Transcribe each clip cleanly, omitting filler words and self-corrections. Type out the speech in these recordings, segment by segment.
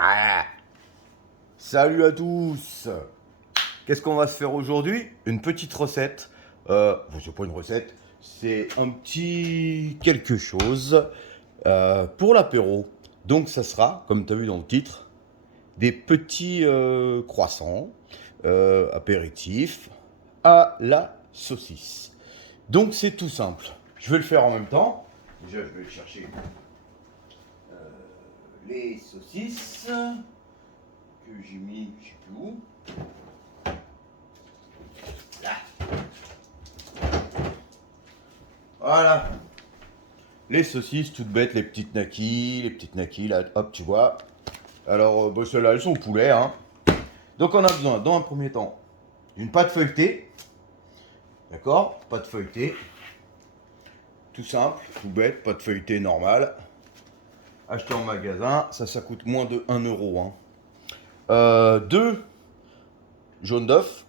Ah, salut à tous. Qu'est-ce qu'on va se faire aujourd'hui? Une petite recette. Bon, c'est pas une recette, c'est un petit quelque chose pour l'apéro. Donc ça sera, comme tu as vu dans le titre, des petits croissants apéritifs à la saucisse. Donc c'est tout simple. Je vais le faire en même temps. Déjà, je vais chercher les saucisses que j'ai mis, je sais plus où. Là. Voilà. Les saucisses toutes bêtes, les petites naquis, là, hop, tu vois. Alors, bah, celles-là, elles sont au poulet, hein. Donc, on a besoin, dans un premier temps, d'une pâte feuilletée. D'accord? Pâte feuilletée. Tout simple, tout bête, pâte feuilletée normale. Acheté en magasin, ça coûte moins de 1 euro, hein. Deux jaunes d'œufs,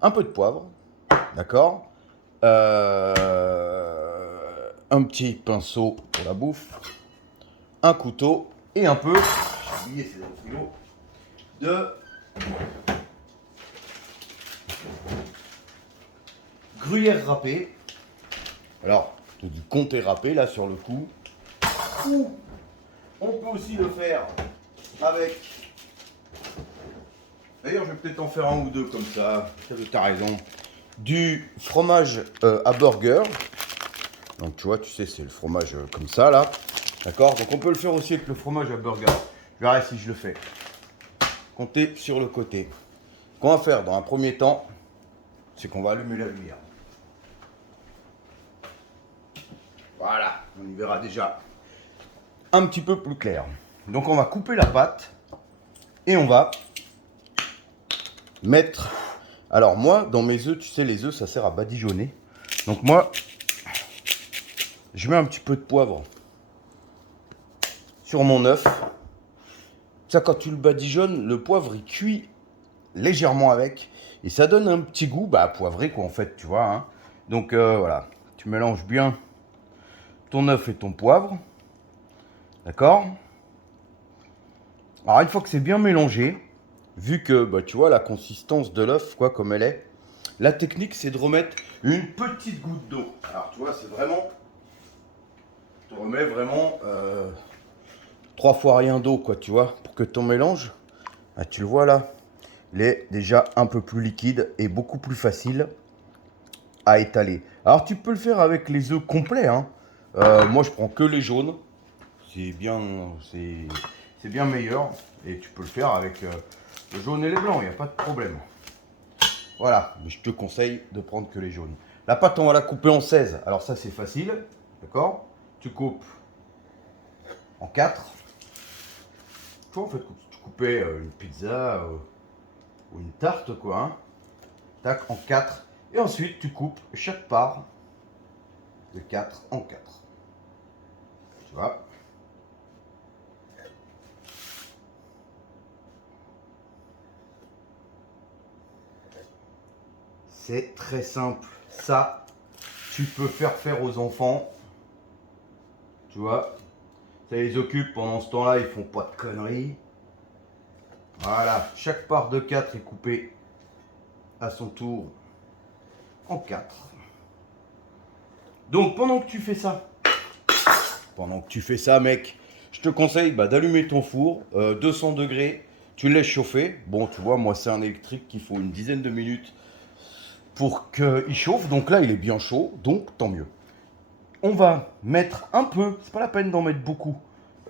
un peu de poivre, d'accord? Un petit pinceau pour la bouffe, un couteau et un peu, j'ai oublié, c'est dans le frigo, de gruyère râpée. Alors, c'est du comté râpé là sur le coup. Ou on peut aussi le faire avec. D'ailleurs, je vais peut-être en faire un ou deux comme ça. T'as raison. Du fromage à burger. Donc tu vois, tu sais, c'est le fromage comme ça là. D'accord? Donc on peut le faire aussi avec le fromage à burger. Je verrai si je le fais. Comptez sur le côté. Ce qu'on va faire dans un premier temps, c'est qu'on va allumer la lumière. Voilà, on y verra déjà un petit peu plus clair. Donc on va couper la pâte et on va mettre. Alors moi, dans mes œufs, tu sais, les œufs, ça sert à badigeonner. Donc moi, je mets un petit peu de poivre sur mon œuf. Ça, quand tu le badigeonnes, le poivre, il cuit légèrement avec. Et ça donne un petit goût, bah, poivré, quoi, en fait, tu vois. Hein. Donc, voilà. Tu mélanges bien ton œuf et ton poivre. D'accord? Alors, une fois que c'est bien mélangé, vu que, bah, tu vois, la consistance de l'œuf, quoi, comme elle est, la technique, c'est de remettre une petite goutte d'eau. Alors, tu vois, c'est vraiment... Tu remets vraiment 3 fois rien d'eau, quoi, tu vois, pour que ton mélange, ah, tu le vois là, il est déjà un peu plus liquide et beaucoup plus facile à étaler. Alors tu peux le faire avec les œufs complets, hein. Moi je prends que les jaunes, c'est bien, c'est bien meilleur. Et tu peux le faire avec le jaune et les blancs, il n'y a pas de problème. Voilà, mais je te conseille de prendre que les jaunes. La pâte, on va la couper en 16. Alors ça c'est facile, d'accord? Tu coupes en 4. Tu vois, en fait, tu coupais une pizza ou une tarte, quoi, hein. Tac, en 4. Et ensuite, tu coupes chaque part de 4 en 4. Tu vois? C'est très simple. Ça, tu peux faire aux enfants. Tu vois? Ça les occupe pendant ce temps-là, ils font pas de conneries. Voilà, chaque part de 4 est coupée à son tour en 4. Donc pendant que tu fais ça, mec, je te conseille d'allumer ton four, 200 degrés, tu le laisses chauffer. Bon, tu vois, moi c'est un électrique qu'il faut une dizaine de minutes pour qu'il chauffe. Donc là, il est bien chaud, donc tant mieux. On va mettre un peu, c'est pas la peine d'en mettre beaucoup,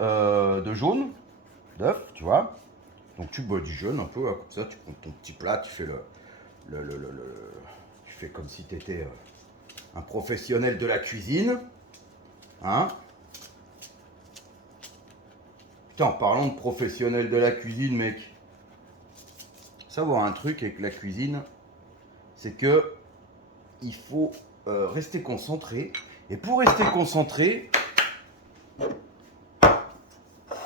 de jaune d'œuf, tu vois. Donc tu bois du jaune un peu, hein, comme ça, tu prends ton petit plat, tu fais tu fais comme si tu étais un professionnel de la cuisine. Hein. Putain, en parlant de professionnel de la cuisine, mec, savoir un truc avec la cuisine, c'est que il faut rester concentré. Et pour rester concentré, il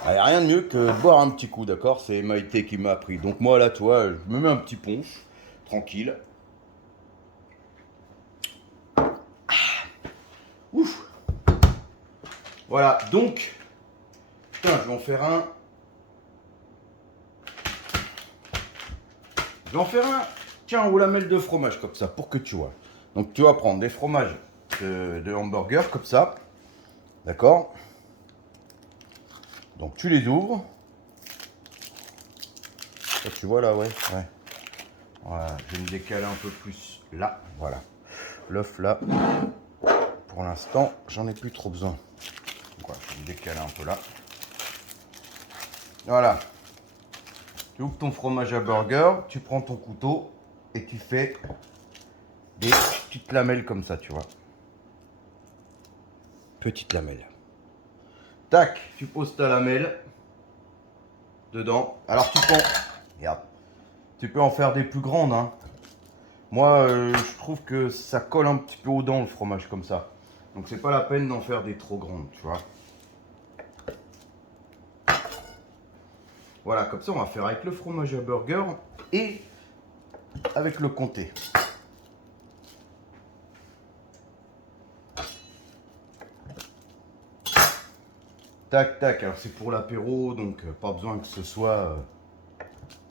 n'y a rien de mieux que de boire un petit coup, d'accord? C'est Maïté qui m'a appris. Donc moi, là, tu vois, je me mets un petit punch, tranquille. Ouf. Voilà, donc, putain, je vais en faire un. Je vais en faire un, tiens, aux lamelles de fromage, comme ça, pour que tu vois. Donc, tu vas prendre des fromages de hamburger, comme ça. D'accord? Donc, tu les ouvres. Ça, tu vois là, ouais. Voilà, je vais me décaler un peu plus là. Voilà. L'œuf là, pour l'instant, j'en ai plus trop besoin. Voilà, je vais me décaler un peu là. Voilà. Tu ouvres ton fromage à burger, tu prends ton couteau et tu fais des petites lamelles comme ça, tu vois. Petites lamelles. Tac, tu poses ta lamelle dedans. Alors tu peux, regarde, tu peux en faire des plus grandes, hein. Moi, je trouve que ça colle un petit peu aux dents le fromage comme ça. Donc c'est pas la peine d'en faire des trop grandes, tu vois. Voilà, comme ça on va faire avec le fromage à burger et avec le comté. Tac, tac, alors c'est pour l'apéro, donc pas besoin que ce soit...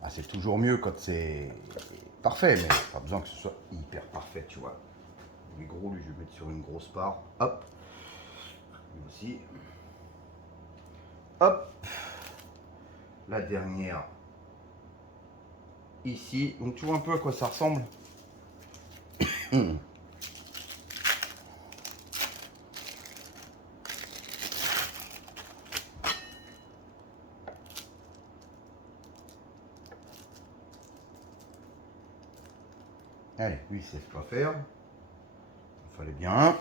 c'est toujours mieux quand c'est parfait, mais pas besoin que ce soit hyper parfait, tu vois. Les gros, lui, je vais mettre sur une grosse part. Hop. Lui aussi. Hop. La dernière. Ici. Donc tu vois un peu à quoi ça ressemble. Allez, lui, il sait quoi faire. Il fallait bien.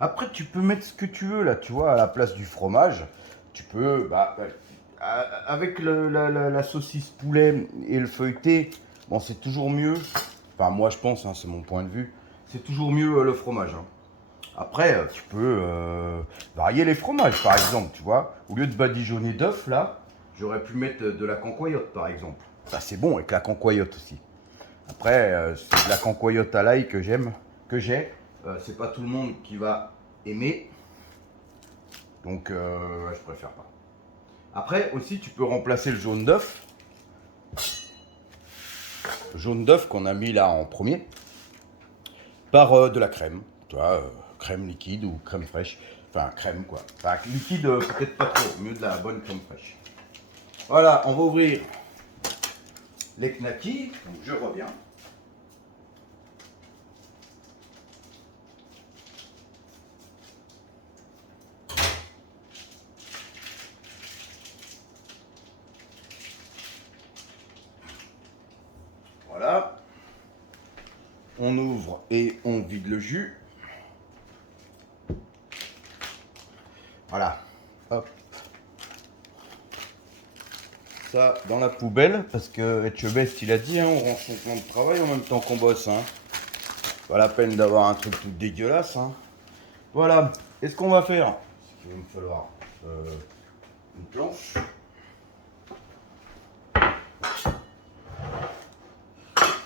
Après, tu peux mettre ce que tu veux, là, tu vois, à la place du fromage. Tu peux, avec la saucisse poulet et le feuilleté, bon, c'est toujours mieux. Enfin, moi, je pense, hein, c'est mon point de vue. C'est toujours mieux le fromage, hein. Après, tu peux varier les fromages, par exemple, tu vois. Au lieu de badigeonner d'œufs, là, j'aurais pu mettre de la cancoyote, par exemple. Ça, c'est bon avec la cancoyote aussi. Après, c'est de la cancoyote à l'ail que j'aime, que j'ai. C'est pas tout le monde qui va aimer. Donc, je préfère pas. Après, aussi, tu peux remplacer le jaune d'œuf. Le jaune d'œuf qu'on a mis là en premier. Par de la crème. Tu vois, crème liquide ou crème fraîche. Enfin, crème quoi. Enfin, liquide, peut-être pas trop. Mieux de la bonne crème fraîche. Voilà, on va ouvrir les knackis. Donc, je reviens. Voilà. On ouvre et on vide le jus. Voilà. Hop. Ça dans la poubelle parce que Etchebest il a dit, hein, on range son plan de travail en même temps qu'on bosse, hein. Pas la peine d'avoir un truc tout dégueulasse, hein. Voilà. Et ce qu'on va faire, c'est qu'il va me falloir une planche.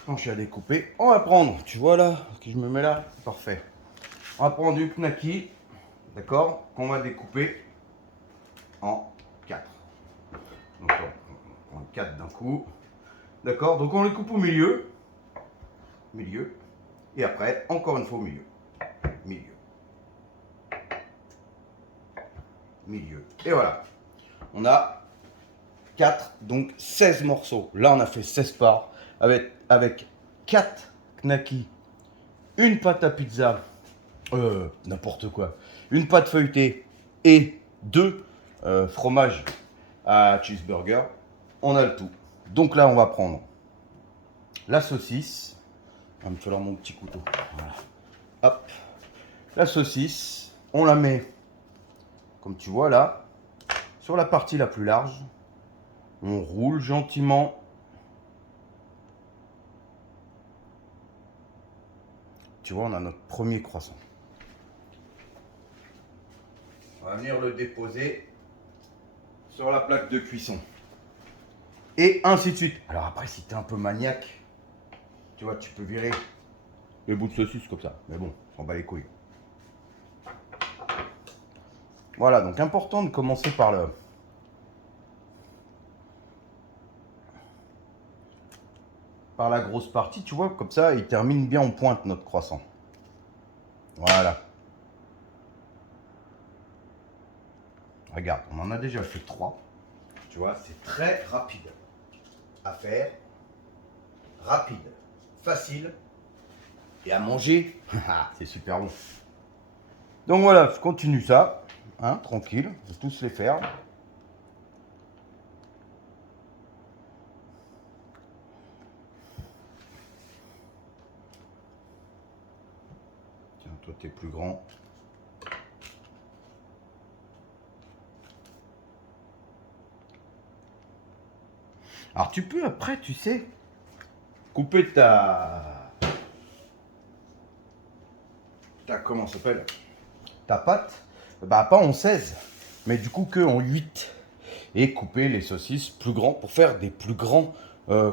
Planche à découper. On va prendre, tu vois là, ce que je me mets là, parfait. On va prendre du knacki, d'accord, qu'on va découper en 4. Donc on prend 4 d'un coup. D'accord, donc on les coupe au milieu. Milieu. Et après, encore une fois au milieu. Milieu. Milieu. Et voilà. On a 4, donc 16 morceaux. Là, on a fait 16 parts avec 4 knackis, une pâte à pizza, n'importe quoi, une pâte feuilletée et 2 fromages à cheeseburger. On a le tout. Donc là, on va prendre la saucisse. Il va me falloir mon petit couteau. Voilà. Hop. La saucisse, on la met, comme tu vois là, sur la partie la plus large. On roule gentiment. Tu vois, on a notre premier croissant. On va venir le déposer sur la plaque de cuisson. Et ainsi de suite. Alors après, si tu es un peu maniaque, tu vois, tu peux virer les bouts de saucisse comme ça. Mais bon, on s'en bat les couilles. Voilà, donc important de commencer par la grosse partie, tu vois, comme ça, il termine bien en pointe notre croissant. Voilà. Regarde, on en a déjà fait 3. Tu vois, c'est très rapide à faire, rapide, facile et à manger. C'est super bon. Donc voilà, je continue ça, hein, tranquille, je vais tous les faire. Tiens, toi t'es plus grand. Alors tu peux après, tu sais, couper comment ça s'appelle, ta pâte, bah pas en 16, mais du coup que en 8. Et couper les saucisses plus grands pour faire des plus grands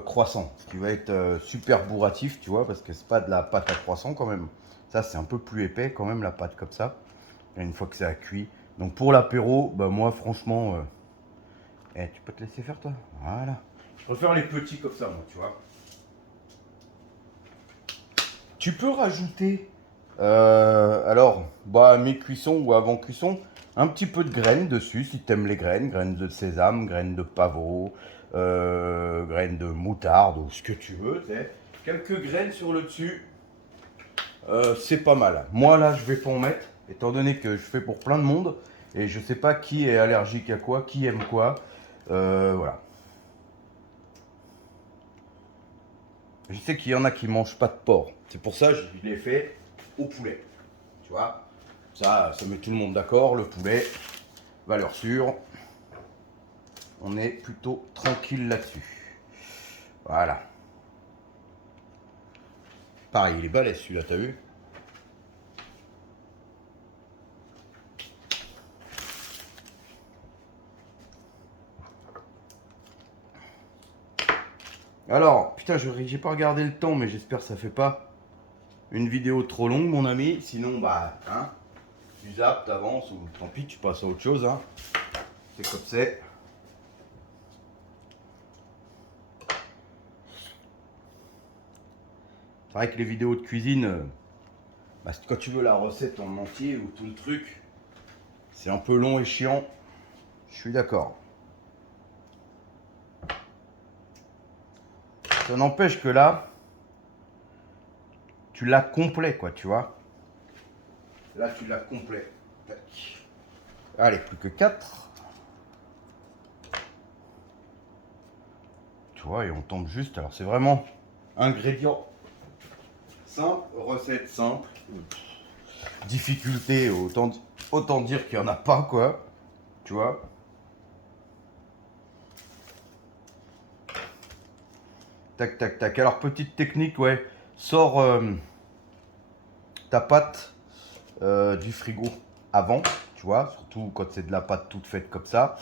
croissants. Ce qui va être super bourratif, tu vois, parce que c'est pas de la pâte à croissant quand même. Ça, c'est un peu plus épais quand même, la pâte comme ça. Et une fois que ça a cuit. Donc pour l'apéro, bah moi franchement, tu peux te laisser faire toi. Voilà. Je préfère les petits comme ça, moi, tu vois. Tu peux rajouter, alors, bah, mi-cuisson ou avant cuisson, un petit peu de graines dessus, si tu aimes les graines, graines de sésame, graines de pavot, graines de moutarde ou ce que tu veux. T'sais. Quelques graines sur le dessus, c'est pas mal. Moi là, je vais pas en mettre, étant donné que je fais pour plein de monde et je sais pas qui est allergique à quoi, qui aime quoi. Voilà. Je sais qu'il y en a qui mangent pas de porc. C'est pour ça que je l'ai fait au poulet. Tu vois, ça met tout le monde d'accord. Le poulet, valeur sûre. On est plutôt tranquille là-dessus. Voilà. Pareil, il est balèze celui-là, t'as vu? Alors, putain, j'ai pas regardé le temps, mais j'espère que ça fait pas une vidéo trop longue, mon ami. Sinon, bah, hein, tu zappes, t'avances, ou tant pis, tu passes à autre chose, hein. C'est comme c'est. C'est vrai que les vidéos de cuisine, bah, quand tu veux la recette en entier ou tout le truc, c'est un peu long et chiant. Je suis d'accord. Ça n'empêche que là, tu l'as complet, quoi, tu vois. Là, tu l'as complet. Tac. Allez, plus que 4. Tu vois, et on tombe juste. Alors, c'est vraiment ingrédients simples, recette simple. Difficulté, autant dire qu'il n'y en a pas, quoi. Tu vois. Tac, tac, tac. Alors, petite technique, ouais. Sors ta pâte du frigo avant, tu vois. Surtout quand c'est de la pâte toute faite comme ça.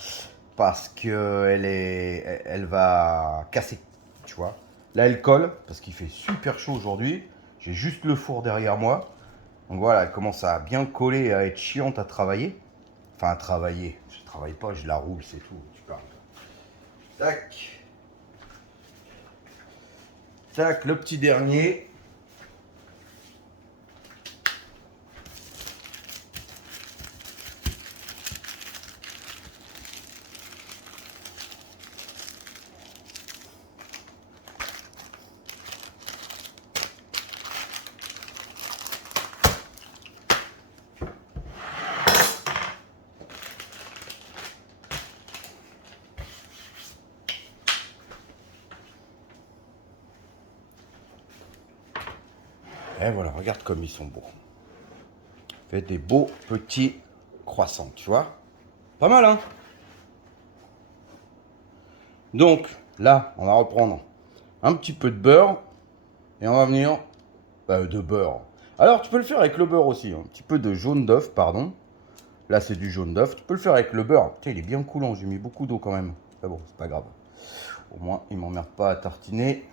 Parce que elle va casser, tu vois. Là, elle colle parce qu'il fait super chaud aujourd'hui. J'ai juste le four derrière moi. Donc voilà, elle commence à bien coller et à être chiante à travailler. Enfin, à travailler. Je travaille pas, je la roule, c'est tout. Tu parles. Tac. Tac, le petit dernier. Et voilà, regarde comme ils sont beaux. Fait des beaux petits croissants, tu vois. Pas mal, hein? Donc, là, on va reprendre un petit peu de beurre. Et on va venir de beurre. Alors, tu peux le faire avec le beurre aussi. Un petit peu de jaune d'œuf, pardon. Là, c'est du jaune d'œuf. Tu peux le faire avec le beurre. Tiens, il est bien coulant. J'ai mis beaucoup d'eau quand même. Mais bon, c'est pas grave. Au moins, il m'emmerde pas à tartiner.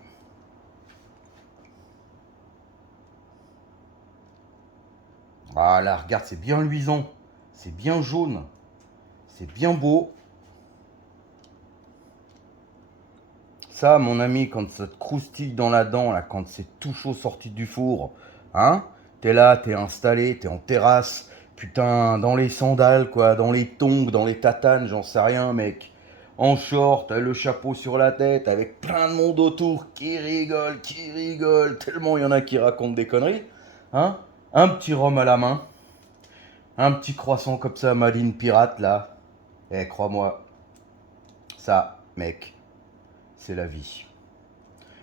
Voilà, regarde, c'est bien luisant. C'est bien jaune. C'est bien beau. Ça, mon ami, quand ça te croustille dans la dent, là, quand c'est tout chaud sorti du four, hein, t'es là, t'es installé, t'es en terrasse, putain, dans les sandales, quoi, dans les tongs, dans les tatanes, j'en sais rien, mec. En short, le chapeau sur la tête, avec plein de monde autour qui rigole, tellement il y en a qui racontent des conneries, hein. Un petit rhum à la main, un petit croissant comme ça, Madine Pirate, là. Eh, crois-moi, ça, mec, c'est la vie.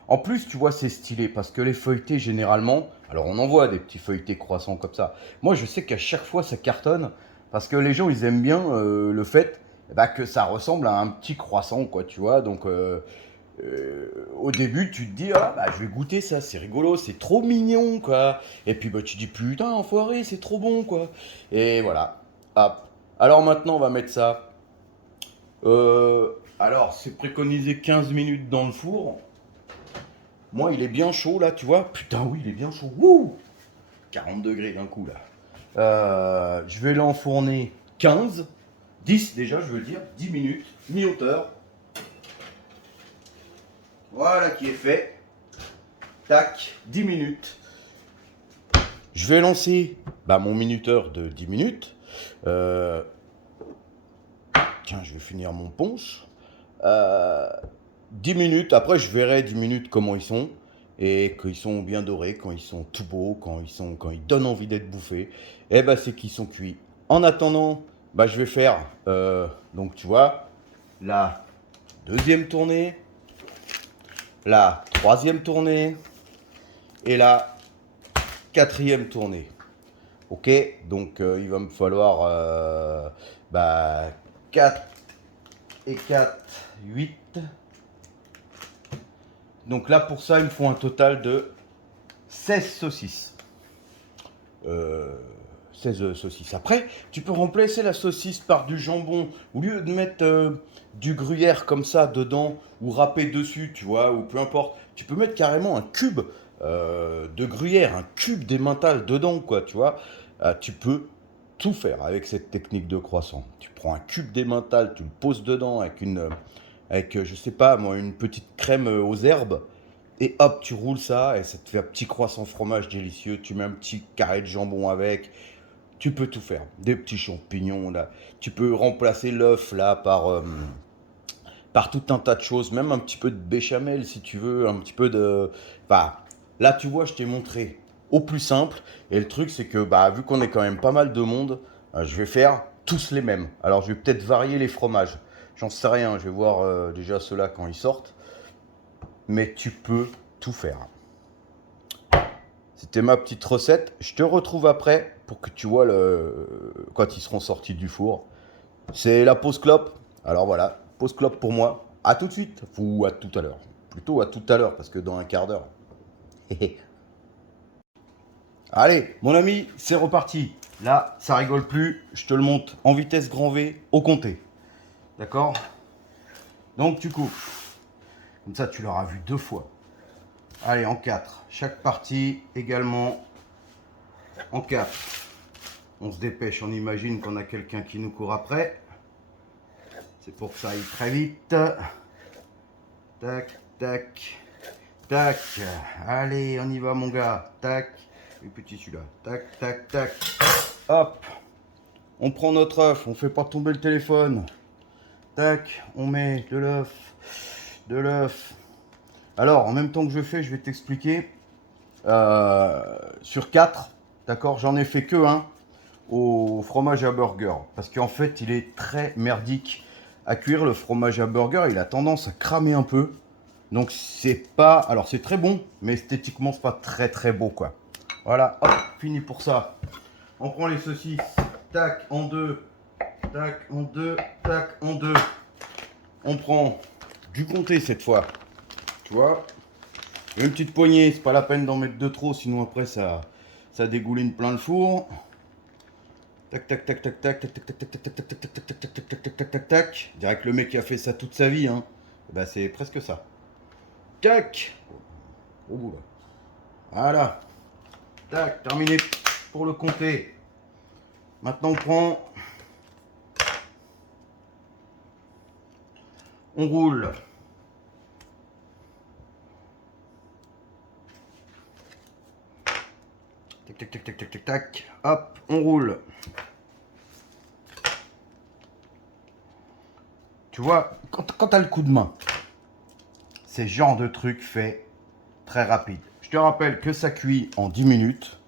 En plus, tu vois, c'est stylé parce que les feuilletés, généralement, alors on en voit des petits feuilletés croissants comme ça. Moi, je sais qu'à chaque fois, ça cartonne parce que les gens, ils aiment bien le fait bah, que ça ressemble à un petit croissant, quoi, tu vois. Donc, au début, tu te dis, ah, bah, je vais goûter ça, c'est rigolo, c'est trop mignon, quoi. Et puis, bah, tu dis, putain, enfoiré, c'est trop bon, quoi. Et voilà, hop. Alors maintenant, on va mettre ça. Euh, alors, c'est préconisé 15 minutes dans le four. Moi, il est bien chaud là, tu vois. Putain, oui, il est bien chaud. Wouh, 40 degrés d'un coup là. Je vais l'enfourner 15, 10 déjà, je veux dire, 10 minutes, mi-hauteur. Voilà qui est fait. Tac, 10 minutes. Je vais lancer bah, mon minuteur de 10 minutes. Euh, Tiens, je vais finir mon punch. Euh, 10 minutes, après je verrai 10 minutes comment ils sont. Et quand ils sont bien dorés, quand ils sont tout beaux, quand ils donnent envie d'être bouffés, eh ben c'est qu'ils sont cuits. En attendant, bah, je vais faire, donc tu vois, la deuxième tournée, la troisième tournée et la quatrième tournée. Ok, donc il va me falloir bah, 4 et 4, 8. Donc là, pour ça, il me faut un total de 16 saucisses. Euh, 16 saucisses. Après, tu peux remplacer la saucisse par du jambon. Au lieu de mettre du gruyère comme ça dedans, ou râper dessus, tu vois, ou peu importe, tu peux mettre carrément un cube de gruyère, un cube d'emmental dedans, quoi, tu vois. Tu peux tout faire avec cette technique de croissant. Tu prends un cube d'emmental, tu le poses dedans avec je sais pas moi, une petite crème aux herbes. Et hop, tu roules ça et ça te fait un petit croissant fromage délicieux. Tu mets un petit carré de jambon avec. Tu peux tout faire. Des petits champignons là. Tu peux remplacer l'œuf là par tout un tas de choses. Même un petit peu de béchamel si tu veux. Un petit peu de. Bah, là tu vois, je t'ai montré au plus simple. Et le truc c'est que bah, vu qu'on est quand même pas mal de monde, je vais faire tous les mêmes. Alors je vais peut-être varier les fromages. J'en sais rien. Je vais voir déjà ceux-là quand ils sortent. Mais tu peux tout faire. C'était ma petite recette. Je te retrouve après pour que tu vois quand ils seront sortis du four. C'est la pause clope. Alors voilà, pause clope pour moi. À tout de suite. Ou à tout à l'heure. Plutôt à tout à l'heure parce que dans un quart d'heure. Allez, mon ami, c'est reparti. Là, ça rigole plus. Je te le monte en vitesse grand V au compté. D'accord? Donc tu coupes. Comme ça, tu l'auras vu deux fois. Allez, en 4. Chaque partie également en 4. On se dépêche, on imagine qu'on a quelqu'un qui nous court après. C'est pour que ça aille très vite. Tac, tac, tac. Allez, on y va mon gars. Tac. Et petit celui-là. Tac, tac, tac. Hop. On prend notre œuf, on fait pas tomber le téléphone. Tac, on met de l'œuf. De l'œuf. Alors, en même temps que je fais, je vais t'expliquer. Sur 4, d'accord, j'en ai fait que un au fromage à burger. Parce qu'en fait, il est très merdique à cuire. Le fromage à burger, il a tendance à cramer un peu. Donc c'est pas... Alors c'est très bon, mais esthétiquement, c'est pas très très beau, quoi. Voilà, hop, fini pour ça. On prend les saucisses. Tac, en deux. Tac, en deux. Tac, en deux. On prend du comté cette fois. Tu vois, une petite poignée, c'est pas la peine d'en mettre de trop, sinon après ça dégouline plein le four. Tac tac tac tac tac tac tac tac tac tac tac tac tac tac tac tac tac tac tac tac. Je dirais que le mec qui a fait ça toute sa vie, hein. Bah c'est presque ça. Tac. Au bout là. Voilà. Tac, terminé pour le comté. Maintenant, on roule. Tac, tac, tac, tac, tac, tac, tac. Hop, on roule. Tu vois, quand tu as le coup de main, c'est ce genre de truc fait très rapide. Je te rappelle que ça cuit en 10 minutes.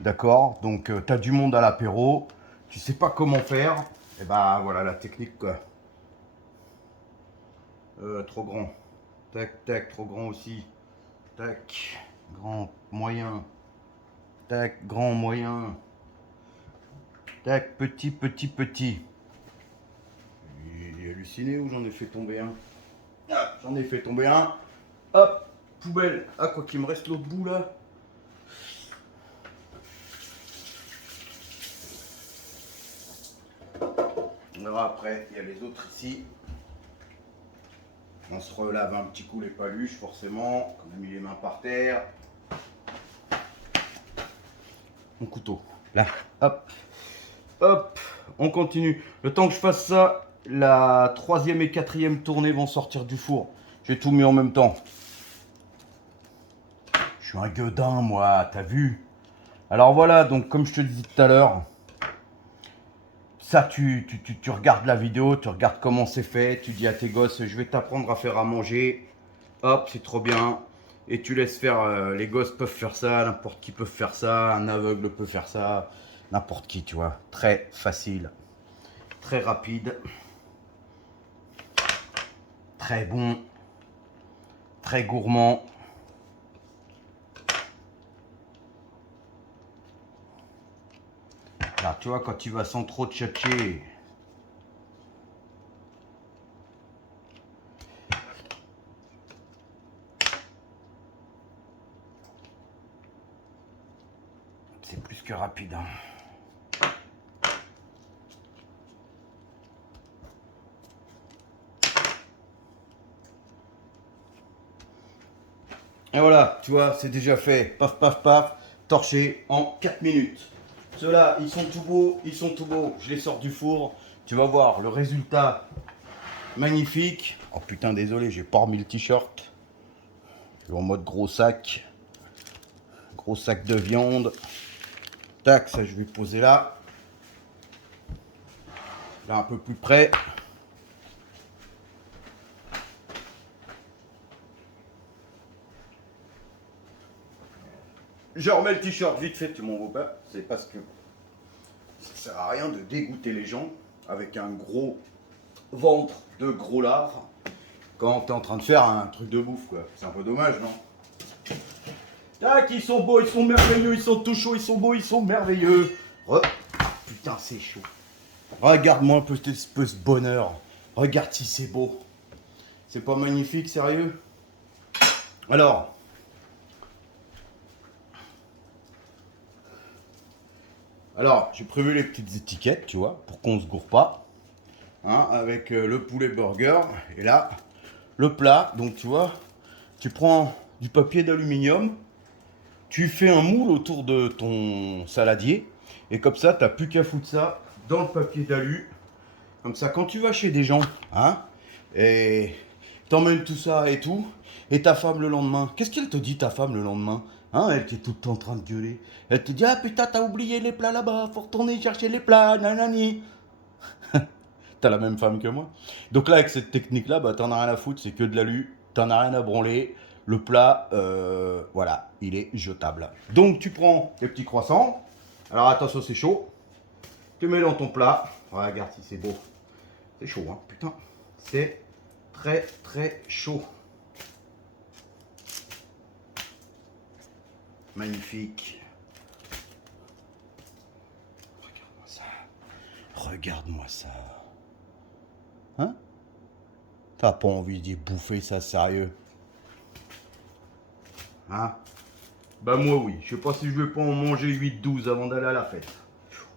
D'accord? Donc, tu as du monde à l'apéro. Tu sais pas comment faire. Et bah voilà la technique quoi. Trop grand. Tac, tac, trop grand aussi. Tac, grand, moyen. Tac, grand, moyen. Tac, petit, petit, petit. Il est halluciné ou j'en ai fait tomber un? Ah, j'en ai fait tomber un. Hop, poubelle. Ah, quoi qu'il me reste l'autre bout là. On verra après, il y a les autres ici. On se relave un petit coup les paluches forcément. On a mis les mains par terre. Mon couteau. Là, hop. Hop, on continue. Le temps que je fasse ça, la 3e et 4e tournée vont sortir du four. J'ai tout mis en même temps. Je suis un gueudin, moi, t'as vu? Alors voilà, donc comme je te disais tout à l'heure, ça, tu regardes la vidéo, tu regardes comment c'est fait, tu dis à tes gosses, je vais t'apprendre à faire à manger. Hop, c'est trop bien. Et tu laisses faire, les gosses peuvent faire ça, n'importe qui peut faire ça, un aveugle peut faire ça, n'importe qui, tu vois. Très facile, très rapide, très bon, très gourmand. Là, tu vois, quand tu vas sans trop tchatcher, c'est plus que rapide. Hein. Et voilà, tu vois, c'est déjà fait. Paf, paf, paf, torché en 4 minutes. Ceux-là, ils sont tout beaux, ils sont tout beaux. Je les sors du four. Tu vas voir le résultat magnifique. Oh putain, désolé, j'ai pas remis le t-shirt. Je suis en mode gros sac. Gros sac de viande. Tac, ça je vais poser là. Là, un peu plus près. Je remets le t-shirt vite fait, tu m'en veux pas. C'est parce que ça sert à rien de dégoûter les gens avec un gros ventre de gros lard quand t'es en train de faire un truc de bouffe, quoi. C'est un peu dommage, non? Tac, ils sont beaux, ils sont merveilleux, ils sont tout chauds, ils sont beaux, ils sont merveilleux. Putain, c'est chaud. Regarde-moi un peu ce bonheur. Regarde si c'est beau. C'est pas magnifique, sérieux? Alors, j'ai prévu les petites étiquettes, tu vois, pour qu'on se gourre pas. Hein, avec le poulet burger. Et là, le plat. Donc, tu vois, tu prends du papier d'aluminium. Tu fais un moule autour de ton saladier. Et comme ça, t'as plus qu'à foutre ça dans le papier d'alu. Comme ça, quand tu vas chez des gens, hein, et t'emmènes tout ça et tout, et ta femme le lendemain, qu'est-ce qu'elle te dit ta femme le lendemain? Hein, elle qui est tout le temps en train de gueuler. Elle te dit, ah putain, t'as oublié les plats là-bas, faut retourner chercher les plats, nanani. T'as la même femme que moi. Donc là, avec cette technique-là, bah, t'en as rien à foutre, c'est que de l'alu, t'en as rien à branler. Le plat, voilà, il est jetable. Donc tu prends tes petits croissants. Alors attention, c'est chaud. Tu mets dans ton plat. Ouais, regarde si c'est beau. C'est chaud, hein, putain. C'est très très chaud. Magnifique. Regarde-moi ça. Regarde-moi ça. Hein? T'as pas envie d'y bouffer ça sérieux? Hein? Bah moi oui. Je sais pas si je vais pas en manger 8-12 avant d'aller à la fête.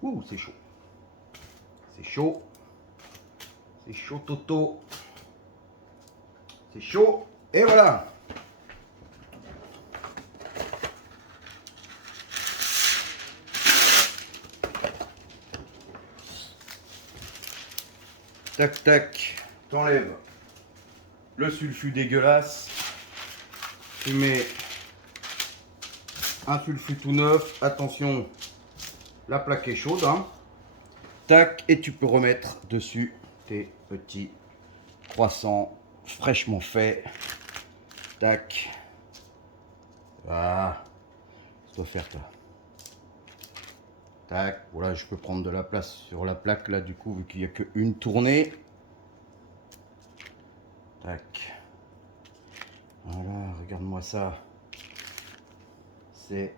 Ouh, c'est chaud. C'est chaud. C'est chaud Toto. C'est chaud. Et voilà. Tac, tac. T'enlèves le sulfure dégueulasse. Tu mets un sulfure tout neuf. Attention, la plaque est chaude. Hein. Tac, et tu peux remettre dessus tes petits croissants fraîchement faits. Tac. Voilà. Ça doit faire ça. Tac. Voilà, je peux prendre de la place sur la plaque là, du coup, vu qu'il n'y a qu'une tournée. Tac. Voilà, regarde-moi ça. C'est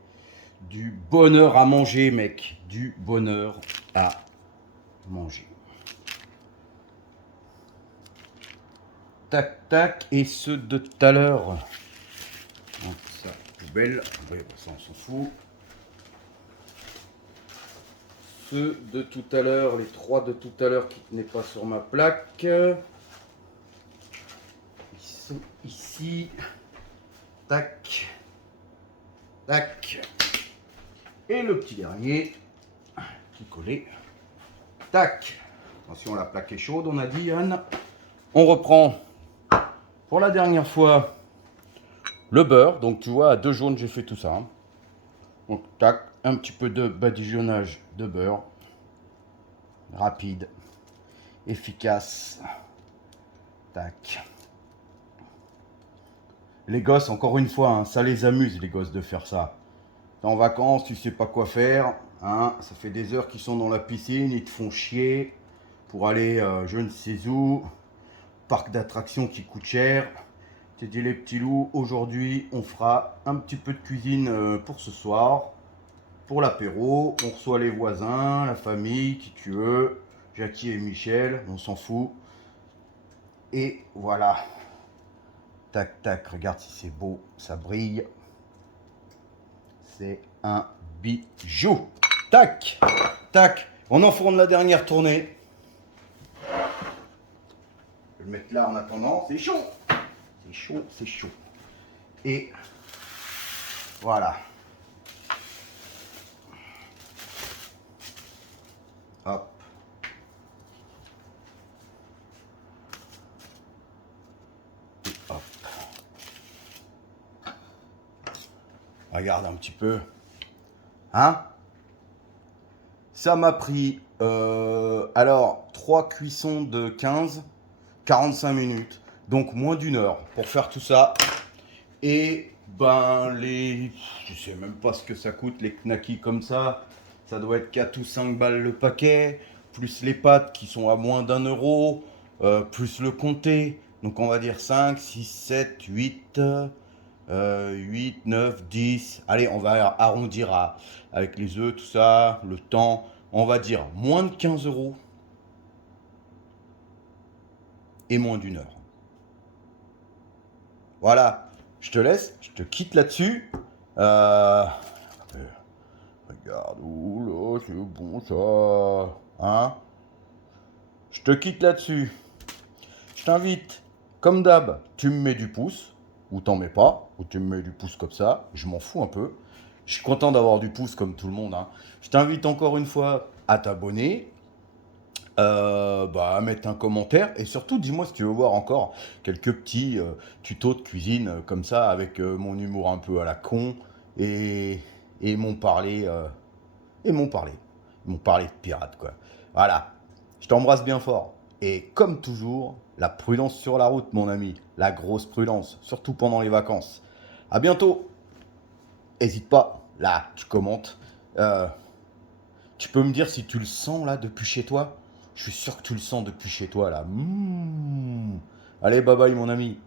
du bonheur à manger, mec. Du bonheur à manger. Tac, tac. Et ceux de tout à l'heure. Donc ça, poubelle. Oui, ça, on s'en fout. Ceux de tout à l'heure, les 3 de tout à l'heure qui tenaient pas sur ma plaque. Ils sont ici. Tac. Tac. Et le petit dernier qui collait. Tac. Attention, la plaque est chaude, on a dit, Yann. On reprend pour la dernière fois le beurre. Donc, tu vois, à 2 jaunes, j'ai fait tout ça. Hein. Donc, tac. Un petit peu de badigeonnage de beurre. Rapide. Efficace. Tac. Les gosses, encore une fois, hein, ça les amuse, les gosses, de faire ça. T'es en vacances, tu sais pas quoi faire. Hein, ça fait des heures qu'ils sont dans la piscine, ils te font chier pour aller je ne sais où. Parc d'attractions qui coûte cher. Tu dis les petits loups, aujourd'hui on fera un petit peu de cuisine pour ce soir. Pour l'apéro, on reçoit les voisins, la famille, qui tu veux. Jackie et Michel, on s'en fout. Et voilà. Tac, tac, regarde si c'est beau, ça brille. C'est un bijou. Tac, tac, on enfourne la dernière tournée. Je vais le mettre là en attendant, c'est chaud. C'est chaud, c'est chaud. Et voilà. Hop. Et hop. Regarde un petit peu. Hein? Ça m'a pris, alors, 3 cuissons de 15, 45 minutes. Donc moins d'une heure pour faire tout ça. Et ben je sais même pas ce que ça coûte, les knackis comme ça. Ça doit être 4 ou 5 balles le paquet. Plus les pâtes qui sont à moins d'1 euro. Plus le comté. Donc on va dire 5, 6, 7, 8... 8, 9, 10. Allez, on va arrondir avec les œufs, tout ça, le temps. On va dire moins de 15 euros et moins d'une heure. Voilà, je te laisse, je te quitte là-dessus. Regarde, là, c'est bon ça. Hein? Je te quitte là-dessus. Je t'invite, comme d'hab, tu me mets du pouce, ou t'en mets pas, ou tu me mets du pouce comme ça, je m'en fous un peu. Je suis content d'avoir du pouce comme tout le monde. Hein. Je t'invite encore une fois à t'abonner, à mettre un commentaire, et surtout dis-moi si tu veux voir encore quelques petits tutos de cuisine comme ça, avec mon humour un peu à la con, et mon parler, mon parler de pirate, quoi. Voilà, je t'embrasse bien fort. Et comme toujours, la prudence sur la route, mon ami. La grosse prudence, surtout pendant les vacances. À bientôt. Hésite pas, là, tu commentes. Tu peux me dire si tu le sens, là, depuis chez toi? Je suis sûr que tu le sens depuis chez toi, là. Allez, bye bye, mon ami.